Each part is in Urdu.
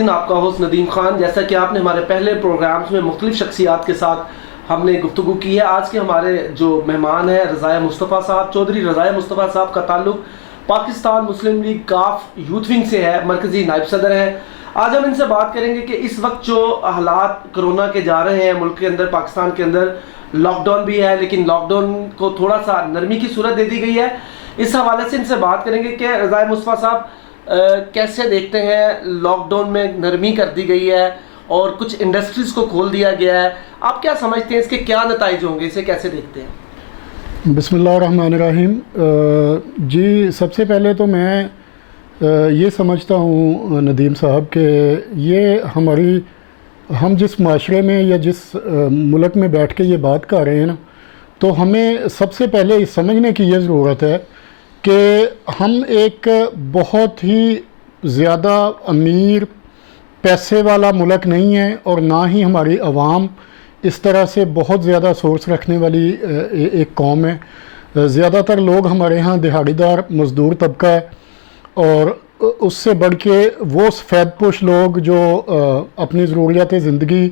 ناظرین، آپ کا ہوسٹ ندیم خان. جیسا کہ آپ نے ہمارے پہلے پروگرامز میں مختلف شخصیات کے ساتھ ہم نے گفتگو کی ہے، آج کے ہمارے جو مہمان ہیں رضائے مصطفیٰ صاحب، چودھری رضائے مصطفیٰ صاحب کا تعلق پاکستان مسلم لیگ کاف یوتھ ونگ سے ہے، مرکزی نائب صدر ہیں. آج ہم ان سے بات کریں گے کہ اس وقت جو حالات کرونا کے جا رہے ہیں ملک کے اندر، پاکستان کے اندر لاک ڈاؤن بھی ہے، لیکن لاک ڈاؤن کو تھوڑا سا نرمی کی صورت دے دی گئی ہے. اس حوالے سے ان سے بات کریں گے کہ رضائے مصطفیٰ صاحب کیسے دیکھتے ہیں لاک ڈاؤن میں نرمی کر دی گئی ہے اور کچھ انڈسٹریز کو کھول دیا گیا ہے، آپ کیا سمجھتے ہیں، اس کے کیا نتائج ہوں گے، اسے کیسے دیکھتے ہیں؟ بسم اللہ الرحمن الرحیم. جی، سب سے پہلے تو میں یہ سمجھتا ہوں ندیم صاحب کہ یہ ہم جس معاشرے میں یا جس ملک میں بیٹھ کے یہ بات کر رہے ہیں نا، تو ہمیں سب سے پہلے سمجھنے کی یہ ضرورت ہے کہ ہم ایک بہت ہی زیادہ امیر پیسے والا ملک نہیں ہے، اور نہ ہی ہماری عوام اس طرح سے بہت زیادہ سورس رکھنے والی ایک قوم ہے. زیادہ تر لوگ ہمارے ہاں دہاڑی دار مزدور طبقہ ہے، اور اس سے بڑھ کے وہ سفید پوش لوگ جو اپنی ضروریات زندگی،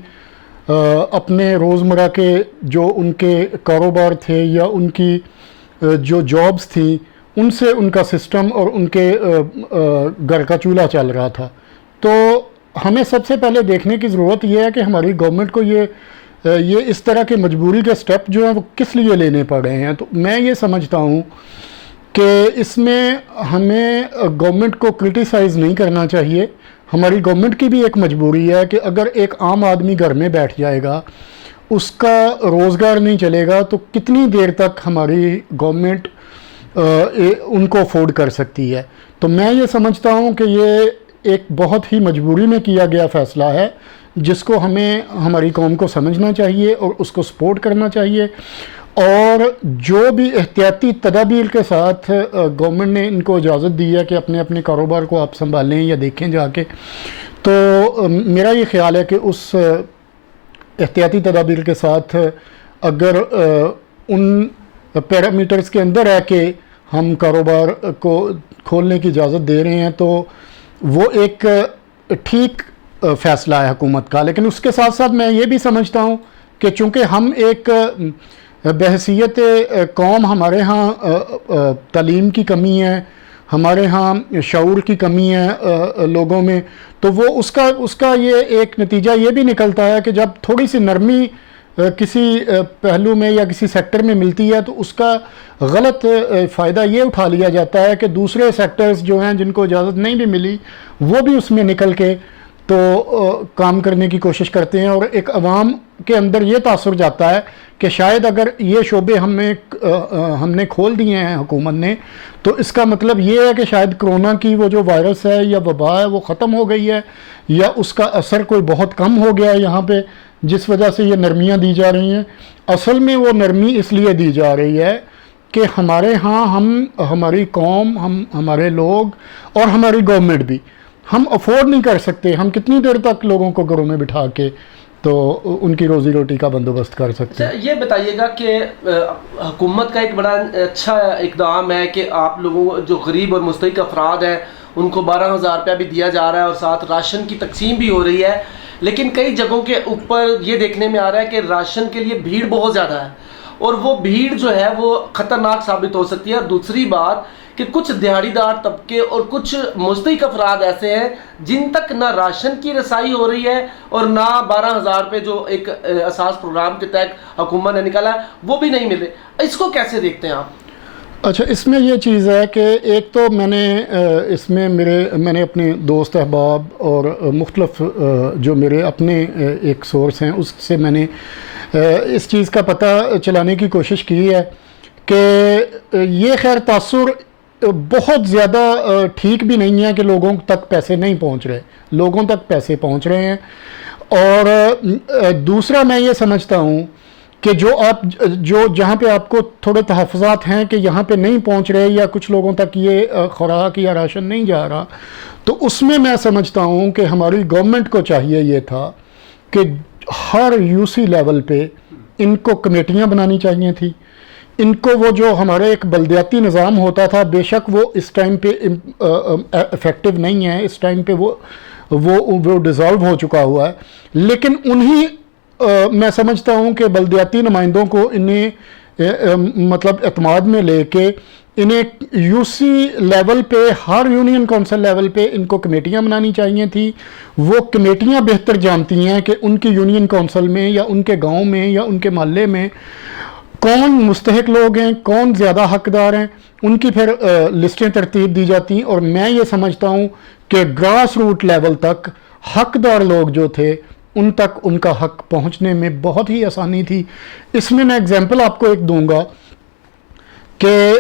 اپنے روزمرہ کے جو ان کے کاروبار تھے یا ان کی جو جابز تھیں، ان سے ان کا سسٹم اور ان کے گھر کا چولہا چل رہا تھا. تو ہمیں سب سے پہلے دیکھنے کی ضرورت یہ ہے کہ ہماری گورنمنٹ کو یہ اس طرح کے مجبوری کے سٹیپ جو ہیں وہ کس لیے لینے پڑ رہے ہیں. تو میں یہ سمجھتا ہوں کہ اس میں ہمیں گورنمنٹ کو کرٹیسائز نہیں کرنا چاہیے. ہماری گورنمنٹ کی بھی ایک مجبوری ہے کہ اگر ایک عام آدمی گھر میں بیٹھ جائے گا، اس کا روزگار نہیں چلے گا، تو کتنی دیر تک ہماری گورنمنٹ ان کو افورڈ کر سکتی ہے. تو میں یہ سمجھتا ہوں کہ یہ ایک بہت ہی مجبوری میں کیا گیا فیصلہ ہے، جس کو ہمیں ہماری قوم کو سمجھنا چاہیے اور اس کو سپورٹ کرنا چاہیے. اور جو بھی احتیاطی تدابیر کے ساتھ گورنمنٹ نے ان کو اجازت دی ہے کہ اپنے اپنے کاروبار کو آپ سنبھالیں یا دیکھیں جا کے، تو میرا یہ خیال ہے کہ اس احتیاطی تدابیر کے ساتھ اگر ان پیرامیٹرز کے اندر ہے کہ ہم کاروبار کو کھولنے کی اجازت دے رہے ہیں، تو وہ ایک ٹھیک فیصلہ ہے حکومت کا. لیکن اس کے ساتھ ساتھ میں یہ بھی سمجھتا ہوں کہ چونکہ ہم ایک بحیثیت قوم، ہمارے ہاں تعلیم کی کمی ہے، ہمارے ہاں شعور کی کمی ہے لوگوں میں، تو وہ اس کا یہ ایک نتیجہ یہ بھی نکلتا ہے کہ جب تھوڑی سی نرمی کسی پہلو میں یا کسی سیکٹر میں ملتی ہے، تو اس کا غلط فائدہ یہ اٹھا لیا جاتا ہے کہ دوسرے سیکٹرز جو ہیں جن کو اجازت نہیں بھی ملی، وہ بھی اس میں نکل کے تو کام کرنے کی کوشش کرتے ہیں. اور ایک عوام کے اندر یہ تاثر جاتا ہے کہ شاید اگر یہ شعبے ہم نے کھول دیے ہیں حکومت نے، تو اس کا مطلب یہ ہے کہ شاید کرونا کی وہ جو وائرس ہے یا وبا ہے وہ ختم ہو گئی ہے، یا اس کا اثر کوئی بہت کم ہو گیا ہے یہاں پہ، جس وجہ سے یہ نرمیاں دی جا رہی ہیں. اصل میں وہ نرمی اس لیے دی جا رہی ہے کہ ہمارے ہاں ہماری قوم، ہمارے لوگ اور ہماری گورنمنٹ بھی، ہم افورڈ نہیں کر سکتے. ہم کتنی دیر تک لوگوں کو گھروں میں بٹھا کے تو ان کی روزی روٹی کا بندوبست کر سکتے ہیں. یہ بتائیے گا کہ حکومت کا ایک بڑا اچھا اقدام ہے کہ آپ لوگوں جو غریب اور مستحق افراد ہیں ان کو 12,000 روپیہ بھی دیا جا رہا ہے، اور ساتھ راشن کی تقسیم بھی ہو رہی ہے. لیکن کئی جگہوں کے اوپر یہ دیکھنے میں آ رہا ہے کہ راشن کے لیے بھیڑ بہت زیادہ ہے، اور وہ بھیڑ جو ہے وہ خطرناک ثابت ہو سکتی ہے. اور دوسری بات کہ کچھ دیہڑی دار طبقے اور کچھ مستحق افراد ایسے ہیں جن تک نہ راشن کی رسائی ہو رہی ہے اور نہ 12,000 روپے جو ایک اساس پروگرام کے تحت حکومت نے نکالا ہے وہ بھی نہیں مل رہے. اس کو کیسے دیکھتے ہیں آپ؟ اچھا، اس میں یہ چیز ہے کہ ایک تو میں نے اپنے دوست احباب اور مختلف جو میرے اپنے ایک سورس ہیں اس سے میں نے اس چیز کا پتہ چلانے کی کوشش کی ہے کہ یہ خیر تاثر بہت زیادہ ٹھیک بھی نہیں ہے کہ لوگوں تک پیسے نہیں پہنچ رہے. لوگوں تک پیسے پہنچ رہے ہیں. اور دوسرا میں یہ سمجھتا ہوں کہ جہاں پہ آپ کو تھوڑے تحفظات ہیں کہ یہاں پہ نہیں پہنچ رہے یا کچھ لوگوں تک یہ خوراک یا راشن نہیں جا رہا، تو اس میں سمجھتا ہوں کہ ہماری گورنمنٹ کو چاہیے یہ تھا کہ ہر یو سی لیول پہ ان کو کمیٹیاں بنانی چاہیے تھی. ان کو وہ جو ہمارے ایک بلدیاتی نظام ہوتا تھا، بے شک وہ اس ٹائم پہ افیکٹو نہیں ہے، اس ٹائم پہ وہ وہ ڈیزالو ہو چکا ہوا ہے. لیکن انہی میں سمجھتا ہوں کہ بلدیاتی نمائندوں کو انہیں مطلب اعتماد میں لے کے انہیں یو سی لیول پہ, ہر یونین کونسل لیول پہ ان کو کمیٹیاں بنانی چاہیے تھی. وہ کمیٹیاں بہتر جانتی ہیں کہ ان کی یونین کونسل میں یا ان کے گاؤں میں یا ان کے محلے میں کون مستحق لوگ ہیں, کون زیادہ حقدار ہیں, ان کی پھر لسٹیں ترتیب دی جاتی ہیں. اور میں یہ سمجھتا ہوں کہ گراس روٹ لیول تک حقدار لوگ جو تھے ان تک ان کا حق پہنچنے میں بہت ہی آسانی تھی. اس میں ایگزامپل آپ کو ایک دوں گا کہ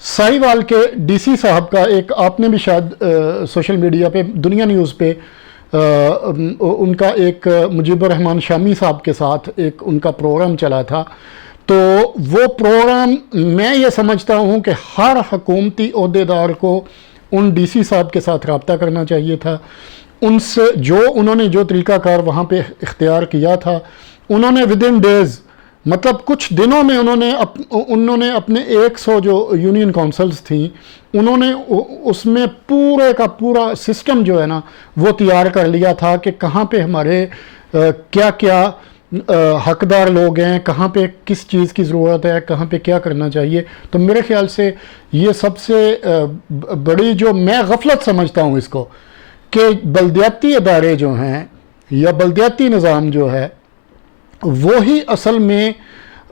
ساہیوال کے ڈی سی صاحب کا ایک, آپ نے بھی شاید سوشل میڈیا پہ, دنیا نیوز پہ ان کا ایک مجیب الرحمان شامی صاحب کے ساتھ ایک ان کا پروگرام چلا تھا. تو وہ پروگرام میں یہ سمجھتا ہوں کہ ہر حکومتی عہدیدار کو ان ڈی سی صاحب کے ساتھ رابطہ کرنا چاہیے تھا. ان سے انہوں نے جو طریقہ کار وہاں پہ اختیار کیا تھا, انہوں نے ود ان ڈیز, مطلب کچھ دنوں میں انہوں نے اپنے 100 جو یونین کونسلز تھیں انہوں نے اس میں پورے کا پورا سسٹم جو ہے نا وہ تیار کر لیا تھا کہ کہاں پہ ہمارے کیا کیا حقدار لوگ ہیں, کہاں پہ کس چیز کی ضرورت ہے, کہاں پہ کیا کرنا چاہیے. تو میرے خیال سے یہ سب سے بڑی جو میں غفلت سمجھتا ہوں اس کو, کہ بلدیاتی ادارے جو ہیں یا بلدیاتی نظام جو ہے وہی اصل میں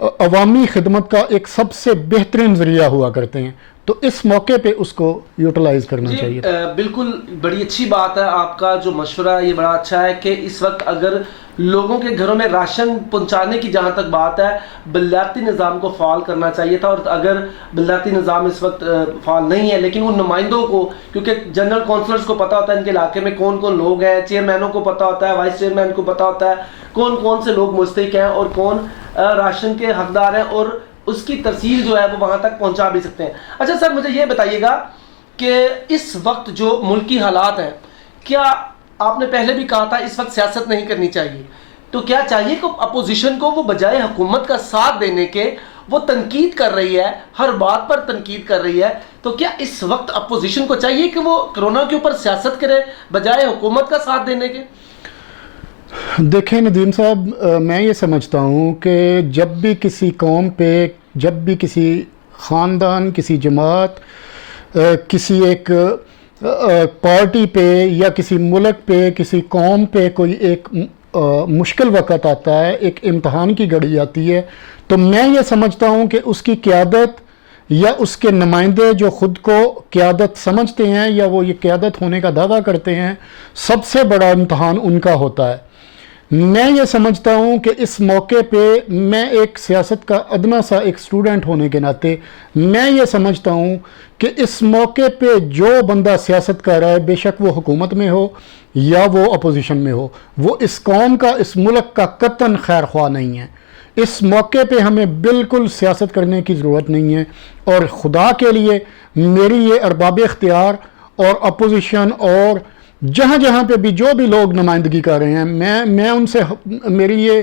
عوامی خدمت کا ایک سب سے بہترین ذریعہ ہوا کرتے ہیں. تو اس موقع پہ اس کو یوٹیلائز کرنا چاہیے. بالکل بڑی اچھی بات ہے, آپ کا جو مشورہ یہ بڑا اچھا ہے کہ اس وقت اگر لوگوں کے گھروں میں راشن پہنچانے کی جہاں تک بات ہے بلدیاتی نظام کو فعال کرنا چاہیے تھا. اور اگر بلدیاتی نظام اس وقت فعال نہیں ہے, لیکن ان نمائندوں کو, کیونکہ جنرل کونسلرز کو پتہ ہوتا ہے ان کے علاقے میں کون کون لوگ ہیں, چیئرمینوں کو پتہ ہوتا ہے, وائس چیئرمین کو پتہ ہوتا ہے کون کون سے لوگ مستحق ہیں اور کون راشن کے حقدار ہیں, اور اس کی ترسیل جو ہے وہ وہاں تک پہنچا بھی سکتے ہیں. اچھا سر, مجھے یہ بتائیے گا کہ اس وقت جو ملکی حالات ہیں, کیا آپ نے پہلے بھی کہا تھا اس وقت سیاست نہیں کرنی چاہیے, تو کیا چاہیے کہ اپوزیشن کو وہ بجائے حکومت کا ساتھ دینے کے وہ تنقید کر رہی ہے, ہر بات پر تنقید کر رہی ہے, تو کیا اس وقت اپوزیشن کو چاہیے کہ وہ کرونا کے اوپر سیاست کرے بجائے حکومت کا ساتھ دینے کے؟ دیکھیں ندیم صاحب, میں یہ سمجھتا ہوں کہ جب بھی کسی قوم پہ, جب بھی کسی خاندان, کسی جماعت, کسی ایک پارٹی پہ یا کسی ملک پہ, کسی قوم پہ کوئی ایک مشکل وقت آتا ہے, ایک امتحان کی گھڑی آتی ہے, تو میں یہ سمجھتا ہوں کہ اس کی قیادت یا اس کے نمائندے جو خود کو قیادت سمجھتے ہیں یا وہ یہ قیادت ہونے کا دعویٰ کرتے ہیں, سب سے بڑا امتحان ان کا ہوتا ہے. میں یہ سمجھتا ہوں کہ اس موقع پہ میں ایک سیاست کا ادنا سا ایک اسٹوڈنٹ ہونے کے ناطے میں یہ سمجھتا ہوں کہ اس موقع پہ جو بندہ سیاست کر رہا ہے, بے شک وہ حکومت میں ہو یا وہ اپوزیشن میں ہو, وہ اس قوم کا, اس ملک کا قطعاً خیر خواہ نہیں ہے. اس موقع پہ ہمیں بالکل سیاست کرنے کی ضرورت نہیں ہے. اور خدا کے لیے میری یہ ارباب اختیار اور اپوزیشن اور جہاں جہاں پہ بھی جو بھی لوگ نمائندگی کر رہے ہیں, میں ان سے, میری یہ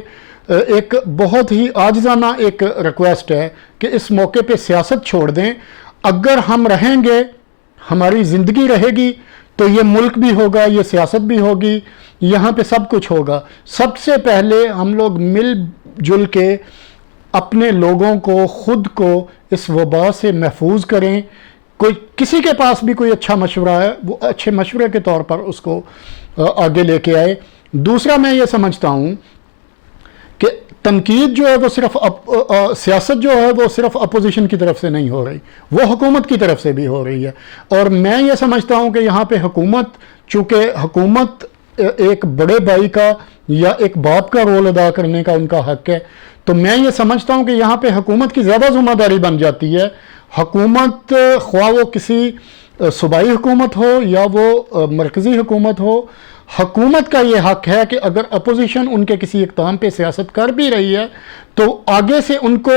ایک بہت ہی عاجزانہ ایک ریکویسٹ ہے کہ اس موقع پہ سیاست چھوڑ دیں. اگر ہم رہیں گے, ہماری زندگی رہے گی, تو یہ ملک بھی ہوگا, یہ سیاست بھی ہوگی, یہاں پہ سب کچھ ہوگا. سب سے پہلے ہم لوگ مل جل کے اپنے لوگوں کو, خود کو اس وبا سے محفوظ کریں. کوئی کسی کے پاس بھی کوئی اچھا مشورہ ہے, وہ اچھے مشورے کے طور پر اس کو آگے لے کے آئے. دوسرا, میں یہ سمجھتا ہوں کہ تنقید جو ہے وہ صرف سیاست جو ہے وہ صرف اپوزیشن کی طرف سے نہیں ہو رہی, وہ حکومت کی طرف سے بھی ہو رہی ہے. اور میں یہ سمجھتا ہوں کہ یہاں پہ حکومت, چونکہ حکومت ایک بڑے بھائی کا یا ایک باپ کا رول ادا کرنے کا ان کا حق ہے, تو میں یہ سمجھتا ہوں کہ یہاں پہ حکومت کی زیادہ ذمہ داری بن جاتی ہے. حکومت, خواہ وہ کسی صوبائی حکومت ہو یا وہ مرکزی حکومت ہو, حکومت کا یہ حق ہے کہ اگر اپوزیشن ان کے کسی اقدام پہ سیاست کر بھی رہی ہے تو آگے سے ان کو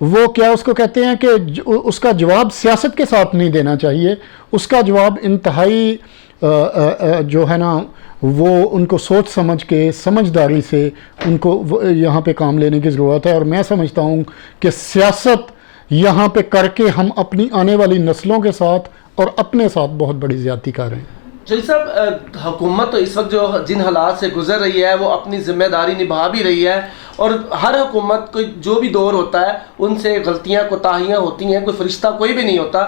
وہ کیا اس کو کہتے ہیں کہ اس کا جواب سیاست کے ساتھ نہیں دینا چاہیے. اس کا جواب انتہائی جو ہے نا وہ ان کو سوچ سمجھ کے, سمجھداری سے ان کو یہاں پہ کام لینے کی ضرورت ہے. اور میں سمجھتا ہوں کہ سیاست یہاں پہ کر کے ہم اپنی آنے والی نسلوں کے ساتھ اور اپنے ساتھ بہت بڑی زیادتی کر رہے ہیں. جی صاحب، حکومت تو اس وقت جو جن حالات سے گزر رہی ہے وہ اپنی ذمہ داری نبھا بھی رہی ہے، اور ہر حکومت کو جو بھی دور ہوتا ہے ان سے غلطیاں کوتاہیاں ہوتی ہیں، کوئی فرشتہ کوئی بھی نہیں ہوتا،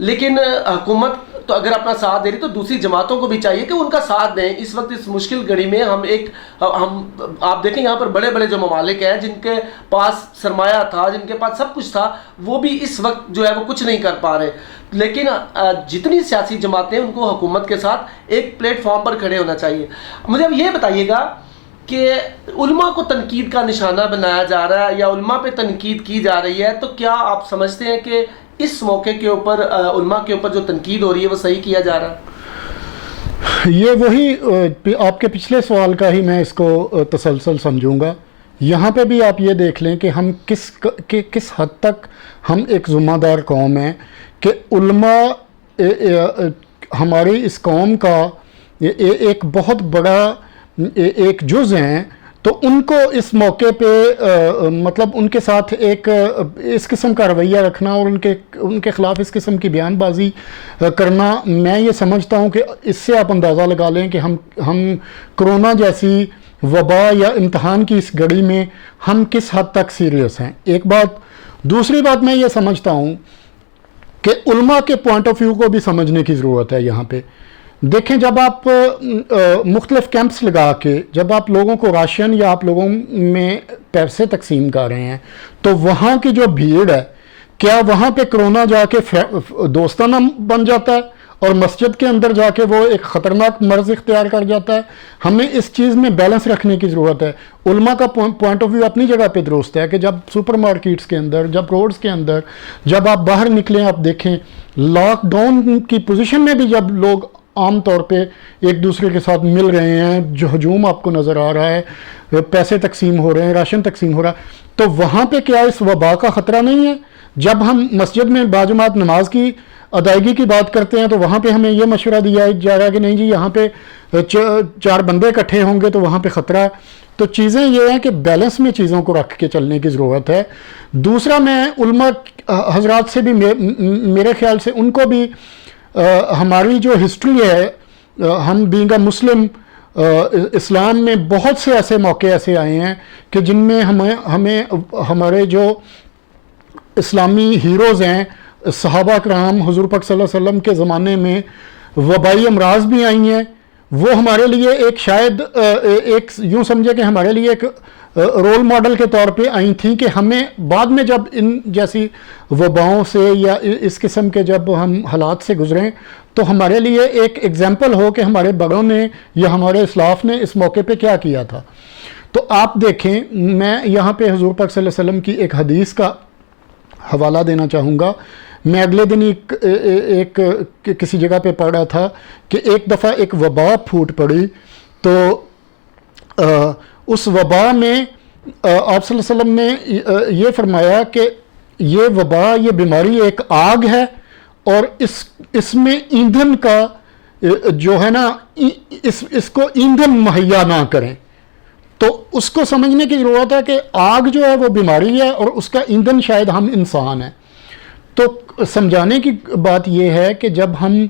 لیکن حکومت تو اگر اپنا ساتھ دے رہی تو دوسری جماعتوں کو بھی چاہیے کہ ان کا ساتھ دیں۔ اس وقت اس مشکل گھڑی میں ہم آپ دیکھیں یہاں پر بڑے بڑے جو ممالک ہیں جن کے پاس سرمایہ تھا، جن کے پاس سب کچھ تھا، وہ بھی اس وقت جو ہے وہ کچھ نہیں کر پا رہے، لیکن جتنی سیاسی جماعتیں ان کو حکومت کے ساتھ ایک پلیٹ فارم پر کھڑے ہونا چاہیے۔ مجھے اب یہ بتائیے گا کہ علماء کو تنقید کا نشانہ بنایا جا رہا ہے یا علماء پہ تنقید کی جا رہی ہے، تو کیا آپ سمجھتے ہیں کہ اس موقع کے اوپر علماء کے اوپر جو تنقید ہو رہی ہے وہ صحیح کیا جا رہا ہے؟ یہ وہی آپ کے پچھلے سوال کا ہی میں اس کو تسلسل سمجھوں گا۔ یہاں پہ بھی آپ یہ دیکھ لیں کہ ہم کس حد تک ہم ایک ذمہ دار قوم ہیں کہ علماء ہماری اس قوم کا ایک بہت بڑا ایک جز ہیں، تو ان کو اس موقع پہ مطلب ان کے ساتھ ایک اس قسم کا رویہ رکھنا اور ان کے خلاف اس قسم کی بیان بازی کرنا، میں یہ سمجھتا ہوں کہ اس سے آپ اندازہ لگا لیں کہ ہم کرونا جیسی وبا یا امتحان کی اس گھڑی میں ہم کس حد تک سیریس ہیں، ایک بات۔ دوسری بات میں یہ سمجھتا ہوں کہ علماء کے پوائنٹ آف ویو کو بھی سمجھنے کی ضرورت ہے۔ یہاں پہ دیکھیں، جب آپ مختلف کیمپس لگا کے جب آپ لوگوں کو راشن یا آپ لوگوں میں پیسے تقسیم کر رہے ہیں، تو وہاں کی جو بھیڑ ہے، کیا وہاں پہ کرونا جا کے دوستانہ بن جاتا ہے اور مسجد کے اندر جا کے وہ ایک خطرناک مرض اختیار کر جاتا ہے؟ ہمیں اس چیز میں بیلنس رکھنے کی ضرورت ہے۔ علماء کا پوائنٹ آف ویو اپنی جگہ پہ درست ہے کہ جب سپر مارکیٹس کے اندر، جب روڈز کے اندر، جب آپ باہر نکلیں، آپ دیکھیں لاک ڈاؤن کی پوزیشن میں بھی جب لوگ عام طور پہ ایک دوسرے کے ساتھ مل رہے ہیں، جو ہجوم آپ کو نظر آ رہا ہے، پیسے تقسیم ہو رہے ہیں، راشن تقسیم ہو رہا ہے، تو وہاں پہ کیا اس وبا کا خطرہ نہیں ہے؟ جب ہم مسجد میں باجماعت نماز کی ادائیگی کی بات کرتے ہیں تو وہاں پہ ہمیں یہ مشورہ دیا جا رہا ہے کہ نہیں جی، یہاں پہ 4 بندے اکٹھے ہوں گے تو وہاں پہ خطرہ ہے۔ تو چیزیں یہ ہیں کہ بیلنس میں چیزوں کو رکھ کے چلنے کی ضرورت ہے۔ دوسرا، میں علماء حضرات سے بھی میرے خیال سے ان کو بھی ہماری جو ہسٹری ہے، ہم بینگ اے مسلم، اسلام میں بہت سے ایسے موقع ایسے آئے ہیں کہ جن میں ہمیں ہمارے جو اسلامی ہیروز ہیں، صحابہ کرام، حضور پاک صلی اللہ علیہ وسلم کے زمانے میں وبائی امراض بھی آئی ہیں، وہ ہمارے لیے ایک شاید ایک یوں سمجھے کہ ہمارے لیے ایک رول ماڈل کے طور پہ آئی تھیں کہ ہمیں بعد میں جب ان جیسی وباؤں سے یا اس قسم کے جب ہم حالات سے گزریں تو ہمارے لیے ایک ایگزامپل ہو کہ ہمارے بڑوں نے یا ہمارے اسلاف نے اس موقع پہ کیا کیا تھا۔ تو آپ دیکھیں، میں یہاں پہ حضور پاک صلی اللہ علیہ وسلم کی ایک حدیث کا حوالہ دینا چاہوں گا۔ میں اگلے دن ایک کسی جگہ پہ پڑھ رہا تھا کہ ایک دفعہ ایک وبا پھوٹ پڑی، تو اس وبا میں آپ صلی اللہ علیہ وسلم نے یہ فرمایا کہ یہ وبا، یہ بیماری ایک آگ ہے، اور اس میں ایندھن کا جو ہے نا، اس کو ایندھن مہیا نہ کریں۔ تو اس کو سمجھنے کی ضرورت ہے کہ آگ جو ہے وہ بیماری ہے اور اس کا ایندھن شاید ہم انسان ہیں۔ تو سمجھانے کی بات یہ ہے کہ جب ہم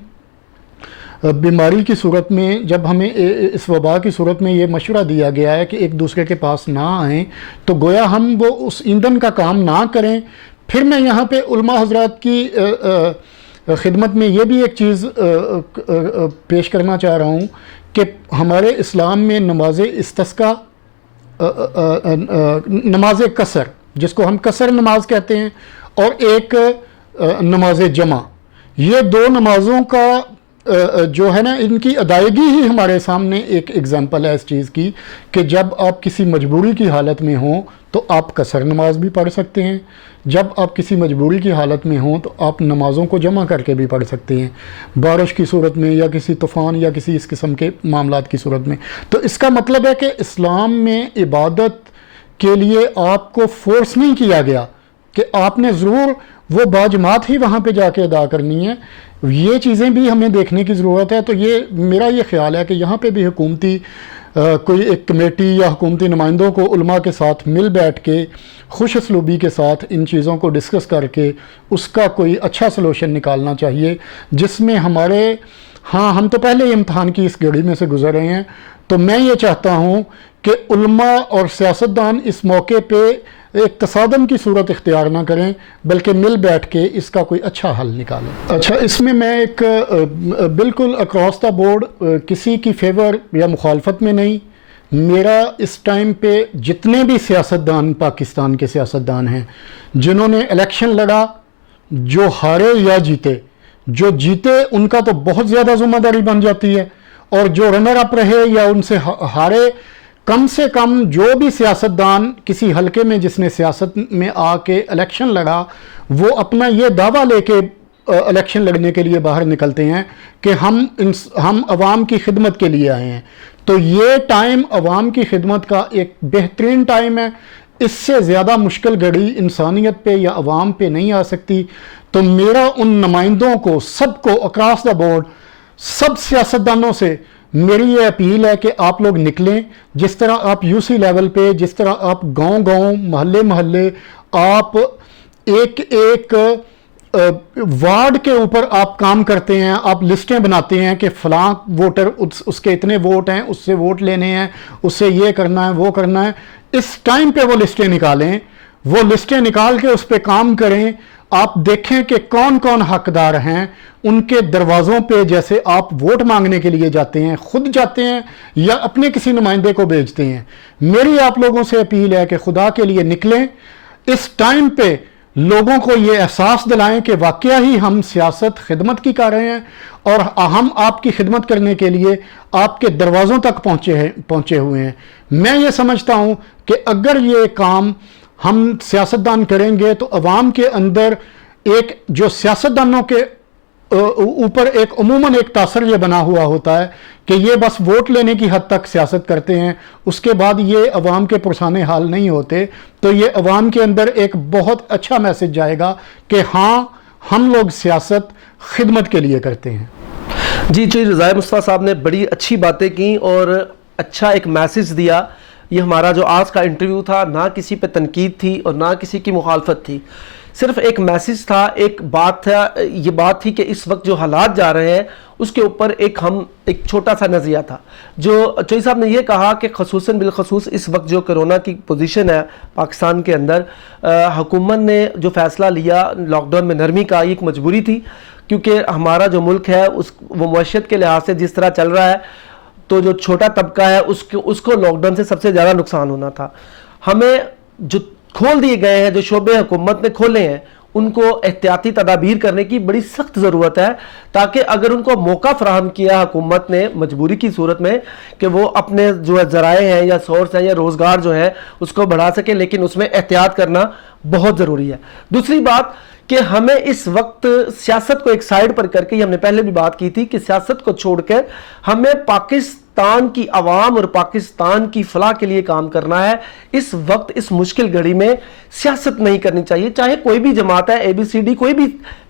بیماری کی صورت میں، جب ہمیں اس وبا کی صورت میں یہ مشورہ دیا گیا ہے کہ ایک دوسرے کے پاس نہ آئیں، تو گویا ہم وہ اس ایندھن کا کام نہ کریں۔ پھر میں یہاں پہ علماء حضرات کی خدمت میں یہ بھی ایک چیز پیش کرنا چاہ رہا ہوں کہ ہمارے اسلام میں نماز استسقاء، نماز قصر جس کو ہم قصر نماز کہتے ہیں، اور ایک نماز جمع، یہ 2 نمازوں کا جو ہے نا، ان کی ادائیگی ہی ہمارے سامنے ایک ایگزامپل ہے اس چیز کی کہ جب آپ کسی مجبوری کی حالت میں ہوں تو آپ قصر نماز بھی پڑھ سکتے ہیں، جب آپ کسی مجبوری کی حالت میں ہوں تو آپ نمازوں کو جمع کر کے بھی پڑھ سکتے ہیں، بارش کی صورت میں یا کسی طوفان یا کسی اس قسم کے معاملات کی صورت میں۔ تو اس کا مطلب ہے کہ اسلام میں عبادت کے لیے آپ کو فورس نہیں کیا گیا کہ آپ نے ضرور وہ باجماعت ہی وہاں پہ جا کے ادا کرنی ہے۔ یہ چیزیں بھی ہمیں دیکھنے کی ضرورت ہے۔ تو میرا یہ خیال ہے کہ یہاں پہ بھی حکومتی کوئی ایک کمیٹی یا حکومتی نمائندوں کو علماء کے ساتھ مل بیٹھ کے خوش اسلوبی کے ساتھ ان چیزوں کو ڈسکس کر کے اس کا کوئی اچھا سلوشن نکالنا چاہیے، جس میں ہمارے ہاں ہم تو پہلے امتحان کی اس گھڑی میں سے گزر رہے ہیں، تو میں یہ چاہتا ہوں کہ علماء اور سیاستدان اس موقع پہ ایک تصادم کی صورت اختیار نہ کریں، بلکہ مل بیٹھ کے اس کا کوئی اچھا حل نکالیں۔ اچھا، اس میں میں ایک بالکل اکراس دا بورڈ کسی کی فیور یا مخالفت میں نہیں، میرا اس ٹائم پہ جتنے بھی سیاستدان پاکستان کے سیاستدان ہیں جنہوں نے الیکشن لڑا، جو ہارے یا جیتے، جو جیتے ان کا تو بہت زیادہ ذمہ داری بن جاتی ہے، اور جو رنر اپ رہے یا ان سے ہارے، کم سے کم جو بھی سیاستدان کسی حلقے میں جس نے سیاست میں آ کے الیکشن لڑا، وہ اپنا یہ دعویٰ لے کے الیکشن لڑنے کے لیے باہر نکلتے ہیں کہ ہم عوام کی خدمت کے لیے آئے ہیں۔ تو یہ ٹائم عوام کی خدمت کا ایک بہترین ٹائم ہے، اس سے زیادہ مشکل گھڑی انسانیت پہ یا عوام پہ نہیں آ سکتی۔ تو میرا ان نمائندوں کو، سب کو، اکراس دا بورڈ، سب سیاستدانوں سے میری یہ اپیل ہے کہ آپ لوگ نکلیں، جس طرح آپ یو سی لیول پہ، جس طرح آپ گاؤں گاؤں، محلے محلے، آپ ایک ایک وارڈ کے اوپر آپ کام کرتے ہیں، آپ لسٹیں بناتے ہیں کہ فلاں ووٹر، اس کے اتنے ووٹ ہیں، اس سے ووٹ لینے ہیں، اس سے یہ کرنا ہے، وہ کرنا ہے۔ اس ٹائم پہ وہ لسٹیں نکالیں، وہ لسٹیں نکال کے اس پہ کام کریں۔ آپ دیکھیں کہ کون کون حقدار ہیں، ان کے دروازوں پہ جیسے آپ ووٹ مانگنے کے لیے جاتے ہیں، خود جاتے ہیں یا اپنے کسی نمائندے کو بھیجتے ہیں۔ میری آپ لوگوں سے اپیل ہے کہ خدا کے لیے نکلیں، اس ٹائم پہ لوگوں کو یہ احساس دلائیں کہ واقعہ ہی ہم سیاست خدمت کی کر رہے ہیں، اور ہم آپ کی خدمت کرنے کے لیے آپ کے دروازوں تک پہنچے ہوئے ہیں۔ میں یہ سمجھتا ہوں کہ اگر یہ کام ہم سیاستدان کریں گے تو عوام کے اندر ایک، جو سیاستدانوں کے اوپر ایک عموماً ایک تاثر یہ بنا ہوا ہوتا ہے کہ یہ بس ووٹ لینے کی حد تک سیاست کرتے ہیں، اس کے بعد یہ عوام کے پرسانے حال نہیں ہوتے، تو یہ عوام کے اندر ایک بہت اچھا میسج جائے گا کہ ہاں ہم لوگ سیاست خدمت کے لیے کرتے ہیں۔ جی رضائے مصطفیٰ صاحب نے بڑی اچھی باتیں کی اور اچھا ایک میسج دیا۔ یہ ہمارا جو آج کا انٹرویو تھا، نہ کسی پہ تنقید تھی اور نہ کسی کی مخالفت تھی، صرف ایک میسج تھا، ایک بات تھا، یہ بات تھی کہ اس وقت جو حالات جا رہے ہیں اس کے اوپر ایک چھوٹا سا نظریہ تھا۔ جو چوئی صاحب نے یہ کہا کہ خصوصاً بالخصوص اس وقت جو کرونا کی پوزیشن ہے پاکستان کے اندر، حکومت نے جو فیصلہ لیا لاک ڈاؤن میں نرمی کا، یہ ایک مجبوری تھی، کیونکہ ہمارا جو ملک ہے وہ معیشت کے لحاظ سے جس طرح چل رہا ہے، تو جو چھوٹا طبقہ ہے اس کو لاک ڈاؤن سے سب سے زیادہ نقصان ہونا تھا۔ ہمیں جو کھول دیے گئے ہیں، جو شعبے حکومت نے کھولے ہیں، ان کو احتیاطی تدابیر کرنے کی بڑی سخت ضرورت ہے، تاکہ اگر ان کو موقع فراہم کیا حکومت نے مجبوری کی صورت میں کہ وہ اپنے جو ذرائع ہیں یا سورس ہیں یا روزگار جو ہے اس کو بڑھا سکے، لیکن اس میں احتیاط کرنا بہت ضروری ہے۔ دوسری بات کہ ہمیں اس وقت سیاست کو ایک سائیڈ پر کر کے، یہ ہم نے پہلے بھی بات کی تھی کہ سیاست کو چھوڑ کر ہمیں پاکستان کی عوام اور پاکستان کی فلاح کے لیے کام کرنا ہے۔ اس وقت اس مشکل گھڑی میں سیاست نہیں کرنی چاہیے، چاہے کوئی بھی جماعت ہے، ABCD کوئی بھی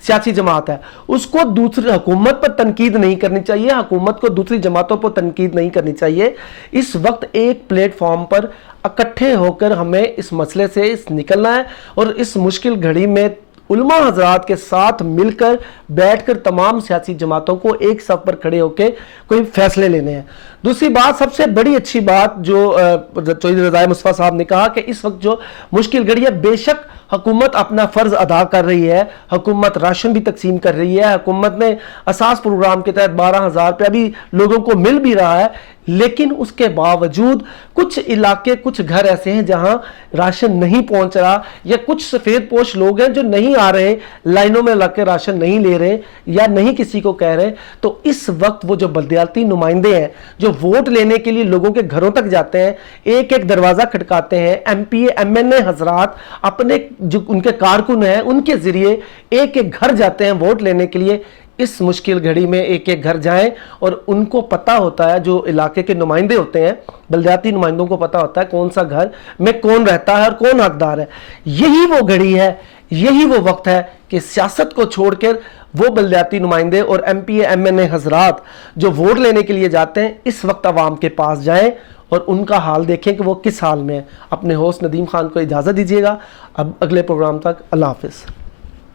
سیاسی جماعت ہے، اس کو دوسری حکومت پر تنقید نہیں کرنی چاہیے، حکومت کو دوسری جماعتوں پر تنقید نہیں کرنی چاہیے۔ اس وقت ایک پلیٹ فارم پر اکٹھے ہو کر ہمیں اس مسئلے سے نکلنا ہے، اور اس مشکل گھڑی میں علماء حضرات کے ساتھ مل کر بیٹھ کر تمام سیاسی جماعتوں کو ایک صف پر کھڑے ہو کے کوئی فیصلے لینے ہیں۔ دوسری بات، سب سے بڑی اچھی بات جو چودھری رضائے مصطفیٰ صاحب نے کہا کہ اس وقت جو مشکل گھڑی ہے، بے شک حکومت اپنا فرض ادا کر رہی ہے، حکومت راشن بھی تقسیم کر رہی ہے، حکومت نے اساس پروگرام کے تحت 12,000 روپیہ بھی لوگوں کو مل بھی رہا ہے، لیکن اس کے باوجود کچھ علاقے، کچھ گھر ایسے ہیں جہاں راشن نہیں پہنچ رہا، یا کچھ سفید پوش لوگ ہیں جو نہیں آ رہے، لائنوں میں لگ کے راشن نہیں لے رہے یا نہیں کسی کو کہہ رہے۔ تو اس وقت وہ جو بلدیاتی نمائندے ہیں جو ووٹ لینے کے لیے لوگوں کے گھروں تک جاتے ہیں، ایک ایک دروازہ کھٹکاتے ہیں، MP MNA حضرات اپنے جو ان کے کارکن ہیں ان کے ذریعے ایک ایک گھر جاتے ہیں ووٹ لینے کے لیے۔ اس مشکل گھڑی میں ایک ایک گھر جائیں، اور ان کو پتہ ہوتا ہے، جو علاقے کے نمائندے ہوتے ہیں، بلدیاتی نمائندوں کو پتہ ہوتا ہے کون سا گھر میں کون رہتا ہے اور کون حقدار ہے۔ یہی وہ گھڑی ہے، یہی وہ وقت ہے کہ سیاست کو چھوڑ کر وہ بلدیاتی نمائندے اور MP MNA حضرات جو ووٹ لینے کے لیے جاتے ہیں، اس وقت عوام کے پاس جائیں اور ان کا حال دیکھیں کہ وہ کس حال میں ہے۔ اپنے ہوسٹ ندیم خان کو اجازت دیجیے گا، اب اگلے پروگرام تک اللہ حافظ۔